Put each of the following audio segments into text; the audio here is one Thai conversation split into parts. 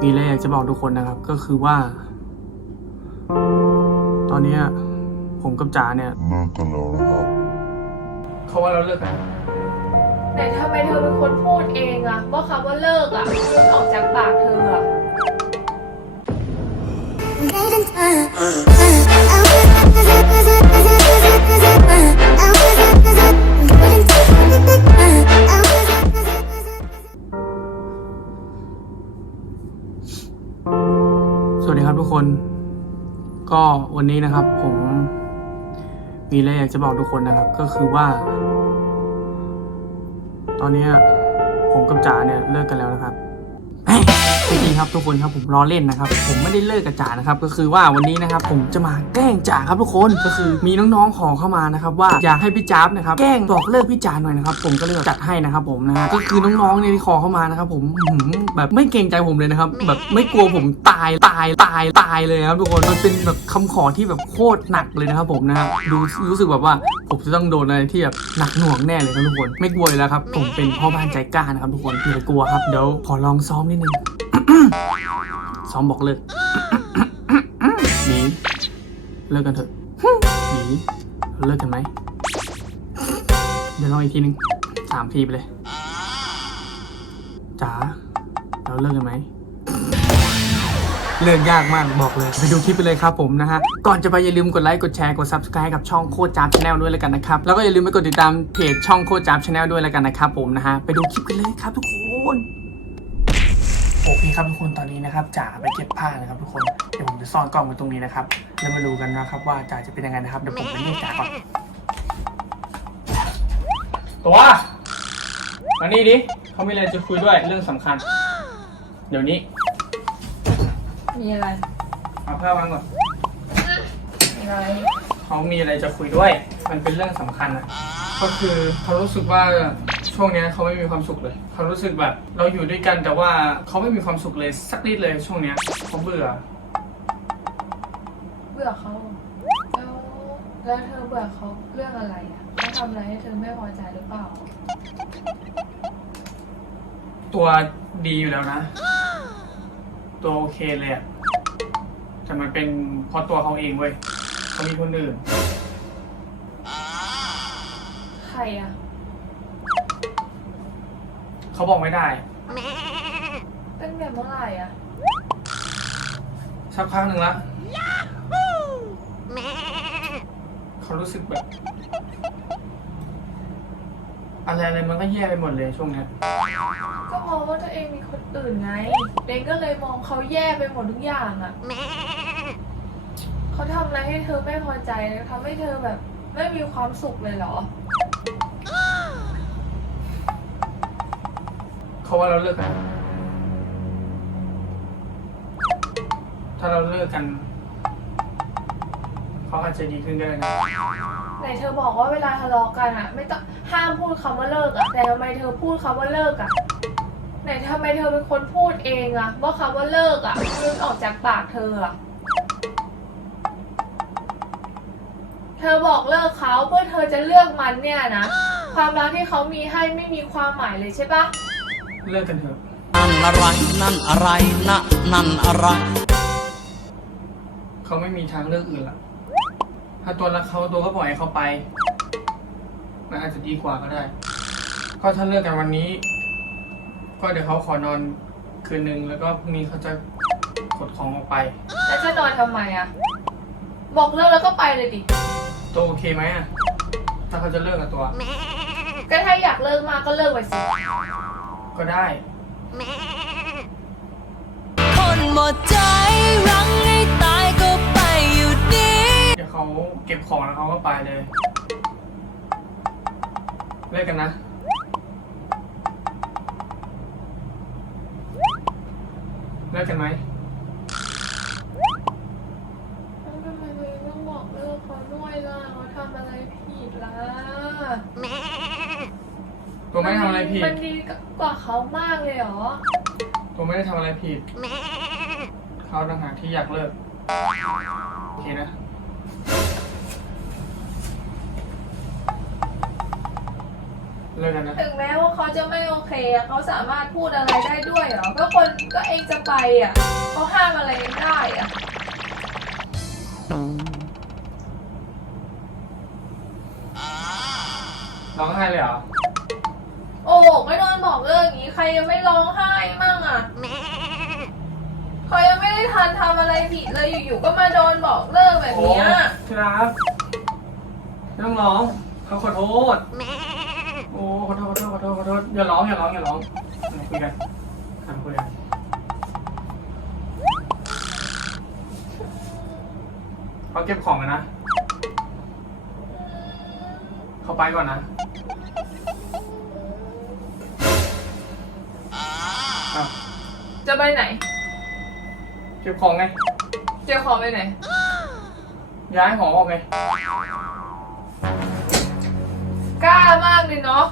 มีอะไรอยากจะบอกทุกคนนะครับ ก็คือว่า ตอนเนี้ยผมกับจ๋าเนี่ย เลิกกันแล้วนะครับ เขาว่าเราเลิกกันไหนทำไมเธอเป็นคนพูดเองอะว่าคำว่าเลิกอะมันออกจากปากเธออะ สวัสดีครับทุกคน ก็วันนี้นะครับ ผมมีอะไรอยากจะบอกทุกคนนะครับ ก็คือว่า ตอนนี้ผมกับจ๋าเนี่ยเลิกกันแล้วนะครับจริงครับทุกคนครับผมล้อเล่นนะครับผมไม่ได้เลิกกับจ๋านะครับก็คือว่าวันนี้นะครับผมจะมาแกล้งจ๋าครับทุกคนก็คือมีน้องๆขอเข้ามานะครับว่าอยากให้พี่จ๊าบนะครับแกล้งบอกเลิกพี่จ๋าหน่อยนะครับผมก็เลยจัดให้นะครับผมนะฮะก็คือน้องๆเนี่ยที่ขอเข้ามานะครับผมหือแบบไม่เกรงใจผมเลยนะครับแบบไม่กลัวผมตายตายตายตายเลยครับทุกคนมันเป็นแบบคำขอที่แบบโคตรหนักเลยนะครับผมนะฮะดูรู้สึกแบบว่าผมจะต้องโดนอะไรที่แบบหนักหน่วงแน่เลยครับทุกคนไม่กลัวแล้วครับผมเป็นพ่อบ้านใจกล้านะครับทุกคนอย่ากลัวครับเดี๋ยวขอลองซ้อมนิดนึงซ้อมบอกเลิกหนีเลิกกันเถอะหนีเลิกกันไหมเดี๋ยวลองอีกทีนึงสามทีไปเลยจ๋าเราเลิกกันไหมเลิกยากมากบอกเลย ไปดูคลิปไปเลยครับผมนะฮะ ก่อนจะไปอย่าลืมกดไลค์กดแชร์กด subscribe กับช่องโคตรจับชาแนลด้วยแล้วกันนะครับ แล้วก็อย่าลืมไปกดติดตามเพจช่องโคตรจับชาแนลด้วยแล้วกันนะครับผมนะฮะ ไปดูคลิปกันเลยครับทุกคน โอเคครับทุกคนตอนนี้นะครับจ๋าไปเก็บผ้านะครับทุกคนเดี๋ยวผมจะซ่อนกล้องไว้ตรงนี้นะครับแล้วมาดูกันนะครับว่าจ๋าจะเป็นยังไงนะครับเดี๋ยวผมไปเรียกจ๋าก่อนตัวมานี่ดิเขามีอะไรจะคุยด้วยเรื่องสำคัญ เดี๋ยวนี้มีอะไร เอาผ้าวางก่อนมีอะไร เขามีอะไรจะคุยด้วย มันเป็นเรื่องสำคัญอะก็คือเขารู้สึกว่า ช่วงเนี้ยเขาไม่มีความสุขเลยเขารู้สึกแบบ เราอยู่ด้วยกันแต่ว่าเขาไม่มีความสุขเลยสักนิดเลยช่วงเนี้ยเขาเบื่อ เบื่อเขาแล้วแล้วเธอเบื่อเขาเรื่องอะไรอะเขาทำอะไรให้เธอไม่พอใจหรือเปล่า ตัวดีอยู่แล้วนะ ตัวโอเคเลยอะแต่มันเป็นเพราะตัวเขาเองเว้ยเขามีคนอื่น ใครอะ เขาบอกไม่ได้ เป็นแบบเมื่อไหร่อะสักพักหนึ่งละเขารู้สึกแบบ อะไรอะไรมันก็แย่ไปหมดเลยช่วงเนี้ยก็มองว่าตัวเองมีคนอื่นไงเองก็เลยมองเขาแย่ไปหมดทุกอย่างอะเขาทำอะไรให้เธอไม่พอใจแล้วทำให้เธอแบบ ไม่มีความสุขเลยเหรอ เขาว่าเราเลิกกัน ถ้าเราเลิกกัน เขาอาจจะดีขึ้นก็ได้นะ ไหนเธอบอกว่าเวลาทะเลาะกันอะไม่ต้องห้ามพูดคำว่าเลิกอะแต่ทำไมเธอพูดคำว่าเลิกอะไหนทำไมเธอเป็นคนพูดเองอะว่าคำว่าเลิกอะมันออกจากปากเธออะเธอบอกเลิกเขาเพื่อเธอจะเลือกมันเนี่ยนะ ความรักที่เขามีให้ไม่มีความหมายเลยใช่ปะ เลิกกันเถอะ นั่นอะไร นั่นอะไรนะนั่นอะไร เขาไม่มีทางเลือกอื่นละถ้าตัวรักเขาตัวก็ปล่อยให้เขาไป มันอาจจะดีกว่าก็ได้ ก็ถ้าเลิกกันวันนี้ ก็เดี๋ยวเขาขอนอนคืนนึงแล้วก็พรุ่งนี้เขาจะขนของออกไป แล้วจะนอนทำไมอะบอกเลิกแล้วก็ไปเลยดิ ตัวโอเคไหมอะถ้าเขาจะเลิกกับตัว ก็ถ้าอยากเลิกมากก็เลิกไปสิ ก็ได้ คนหมดใจรังให้ตายก็ไปอยู่ดีเดี๋ยวเขาเก็บของแล้วเขาก็ไปเลยเลิกกันนะ เลิกกันไหม แล้วทำไมตัวเองต้องบอกเลิกเขาด้วยล่ะเขาทำอะไรผิดล่ะ ตัวไม่ได้ทำอะไรผิด มันดีกว่าเขามากเลยเหรอตัวไม่ได้ทำอะไรผิด เขาต่างหากที่อยากเลิก โอเคนะ เลิกกันนะ ถึงแม้ว่าเขาจะไม่โอเคอะเขาสามารถพูดอะไรได้ด้วยเหรอ ก็คนก็เองจะไปอะเขาห้ามอะไรเองได้อะ ร้องไห้เลยเหรอ โอ้ไม่โดนบอกเลิกอย่างนี้ ใครยังไม่ร้องไห้มั่งอะเขายังไม่ได้ทันทำอะไรผิดเลยอยู่ๆก็มาโดนบอกเลิกแบบโอ้เนี้ยที่รักไม่ต้องร้องเขาขอโทษ โอ้ขอโทษขอโทษขอโทษขอโทษอย่าร้องอย่าร้องอย่าร้องมาคุยกันมาคุยกันเขาเก็บของกันนะเขาไปก่อนนะ จะไปไหน เก็บของไง เจ้าของไปไหน ย้ายของออกไงกล้ามากเลยเนาะ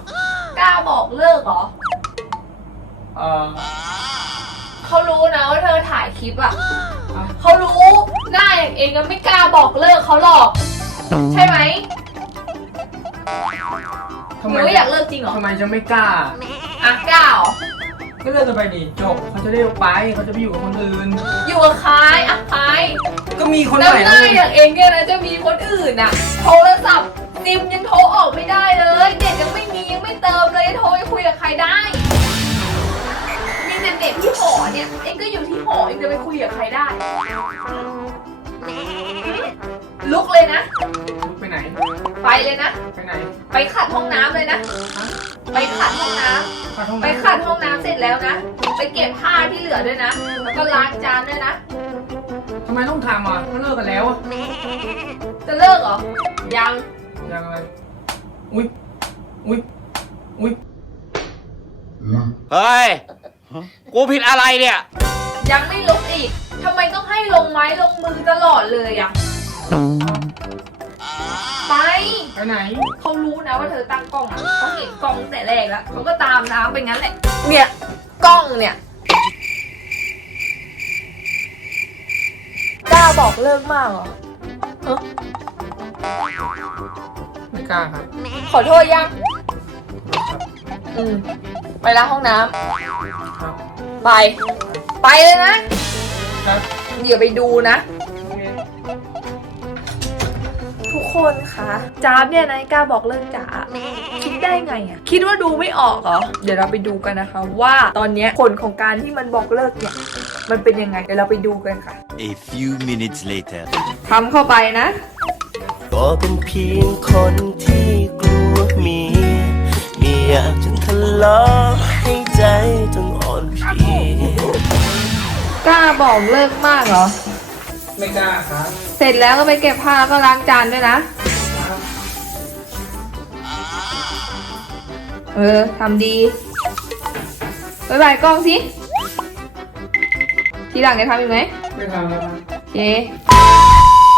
กล้าบอกเลิกเหรอ เออเขารู้นะว่าเธอถ่ายคลิปอะอะเขารู้หน้าอย่างเองก็ไม่กล้าบอกเลิกเขาหรอก ใช่ไหมทำหไมรือว่าอยากเลิกจริงเหรอทำไมจะไม่กล้า อะกล้าเหรอ ก็เลิกกันไปดิจบเขาจะได้ไปเขาจะไปอยู่กับคนอื่น อยู่กับใครอะใครก็มีคนแล้วใหม่หแล้วน้าไงอย่างเองเนี่ยนะจะมีคนอื่นอะโทรศัพท์ซิมยังโทรออกไม่ได้เลยเน็ตยังไม่มียังไม่เติมเลยโทรไปคุยกับใครได้ มีแต่เด็กที่หอเนี่ยเองก็อยู่ที่หอเองจะไปคุยกับใครได้ ลุกเลยนะ ลุกไปไหน ไปเลยนะ ไปไหน ไปขัดห้องน้ำเลยนะ ไปขัดห้องน้ำขัดห้องไปน้ำขัดห้องน้ำเสร็จแล้วนะ ไปเก็บผ้าที่เหลือด้วยนะ แล้วก็ล้างจานด้วยนะ ทำไมต้องทำอะก็เลิกกันแล้วอะจะเลิกเหรอ ยัง ยังอะไร อุ้ย อุ้ย อุ้ย เฮ้ย กูผิดอะไรเนี่ย ยังไม่ลุกอีกทำไมต้องให้ลงไม้ลงมือตลอดเลยอะ ไป ไปไหน เขารู้นะว่าเธอตั้งกล้องอะเขาเห็นกล้องตั้งแต่แรกแล้วเขาก็ตามน้ำไปงั้นแหละ เนี่ยกล้องเนี่ยกล้าบอกเลิกมากเหรอ ไม่กล้าครับ ขอโทษยัง อืม ไปล้างห้องน้ำครับไป ไปเลยนะ ครับเดี๋ยวไปดูนะโอเค ทุกคนคะจ้าบเนี่ยนะกล้าบอกเลิกจ๋าคิดได้ไงอะคิดว่าดูไม่ออกเหรอ เดี๋ยวเราไปดูกันนะคะ ว่าตอนเนี้ยผลของการที่มันบอกเลิกเนี่ยมันเป็นยังไง เดี๋ยวเราไปดูกันค่ะ A few minutes later. ทำเข้าไปนะ ก็เป็นเพียงคนที่กลัวเมียเมียจนทะเลาะให้ใจต้องอ่อนเพลียกล้าบอกเลิกมากเหรอ ไม่กล้าครับเสร็จแล้วก็ไปเก็บผ้าแล้วก็ล้างจานด้วยนะ ครับเออทำดีบายบายกล้องสิ ทีหลังจะทำอีกไหมไม่ทำแล้วครับ โอเค